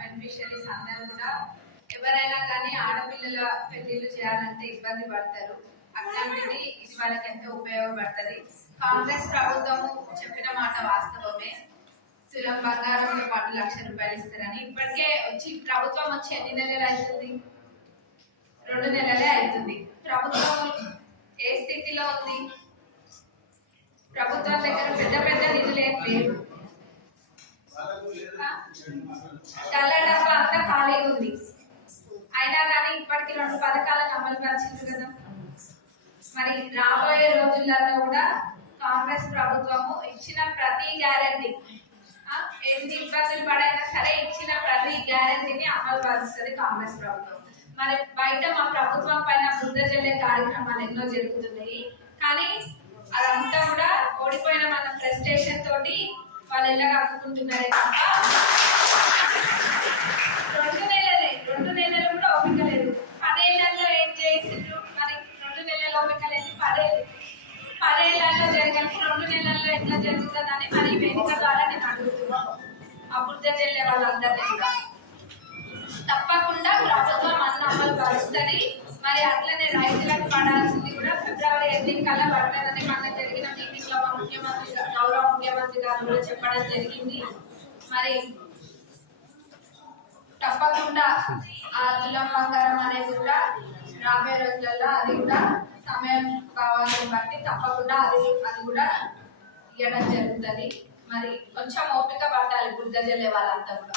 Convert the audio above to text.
Beneficiaries అందరూ కూడా ఎవరైనా కానీ ఆడపిల్లల పెళ్లిళ్ళు చేయాలంటే ఇబ్బంది పడతారు. అట్లాంటిది ఇది వాళ్ళకి ఎంతో ఉపయోగపడుతుంది. కాంగ్రెస్ ప్రభుత్వం చెప్పిన మాట వాస్తవమే. తులం బంగారంతో పాటు ₹1,00,000 ఇస్తారని ఇప్పటికే ప్రభుత్వం వచ్చి ఎన్ని నెలలు అవుతుంది? 2 నెలలే అవుతుంది. ప్రభుత్వం ఏ స్థితిలో ఉంది? ప్రభుత్వం దగ్గర పెద్ద పెద్ద నిధులు ఏం లేవు. తెల్ల డబ్బా అంతా ఖాళీగా ఉంది. అయినా కానీ ఇప్పటికి 2 పథకాలను అమలు పరిచింది కదా. మరి రాబోయే రోజులలో కూడా కాంగ్రెస్ ప్రభుత్వము ఇచ్చిన ప్రతి గ్యారంటీ, ఎన్ని ఇబ్బందులు పడైనా సరే ఇచ్చిన ప్రతి గ్యారంటీని అమలు పరుస్తుంది కాంగ్రెస్ ప్రభుత్వం. మరి బయట మా ప్రభుత్వం పైన బురద జల్లే కార్యక్రమాలు ఎన్నో జరుగుతున్నాయి. కానీ అదంతా కూడా ఓడిపోయిన మన ఫ్రస్ట్రేషన్ తోటి వాళ్ళు ఎల్లగక్కుకుంటున్నారే తప్ప 2 నెలలు కూడా ఓపిక లేదు. 10 ఏళ్లలో ఏం చేసిండ్రు? మరి 2 నెలల ఓపిక లేదు. 10 ఏళ్లలో జరగని 2 నెలల్లో ఎట్లా జరుగుతుందని మరి వేదిక ద్వారా నేను అడుగుతున్నాను. ఆ బురద జల్లే వాళ్ళందరినీ కూడా తప్పకుండా ప్రభుత్వం అన్న అమలు పరుస్తుంది. మరి అట్లనే రైతులకు పడాల్సింది కూడా ఫిబ్రవరి 8 కల్లా పడలేదని మన జరిగిన మీటింగ్ లో మా ముఖ్యమంత్రి గౌరవ ముఖ్యమంత్రి గారు కూడా చెప్పడం జరిగింది. మరి తప్పకుండా ఆ తులం బంగారం అనేది కూడా రాబోయే రోజులలో అది కూడా సమయం కావాలని బట్టి తప్పకుండా అది కూడా ఇవ్వడం జరుగుతుంది. మరి కొంచెం ఓపిక పట్టాలి బురద జల్లే వాళ్ళంతా కూడా.